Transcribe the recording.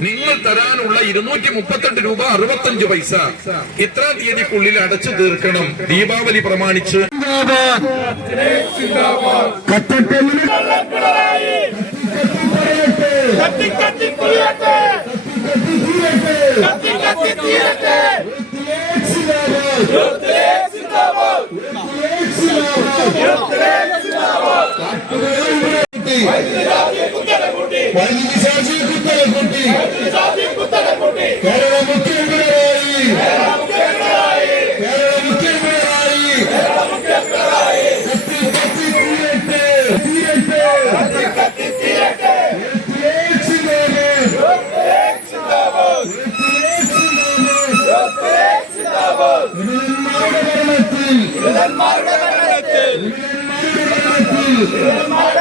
നിങ്ങൾ തരാനുള്ള ഇരുന്നൂറ്റി മുപ്പത്തെട്ട് രൂപ അറുപത്തഞ്ച് പൈസ ഇത്ര തീയതിക്കുള്ളിൽ അടച്ചു തീർക്കണം ദീപാവലി പ്രമാണിച്ച് കത്തി കത്തി തീരട്ടെ കത്തി കത്തി തീരട്ടെ വൈദ്യുതി ചാർജിൽ കുത്തനെ കൂട്ടി. കേരള മുഖ്യമന്ത്രിയായി. കേരള മുഖ്യമന്ത്രിയായി. കത്തി കത്തി തീരട്ടെ. തീരട്ടെ. വിമലന്മാരുടെ ഭരണത്തിൽ. വിമലന്മാരുടെ ഭരണത്തിൽ.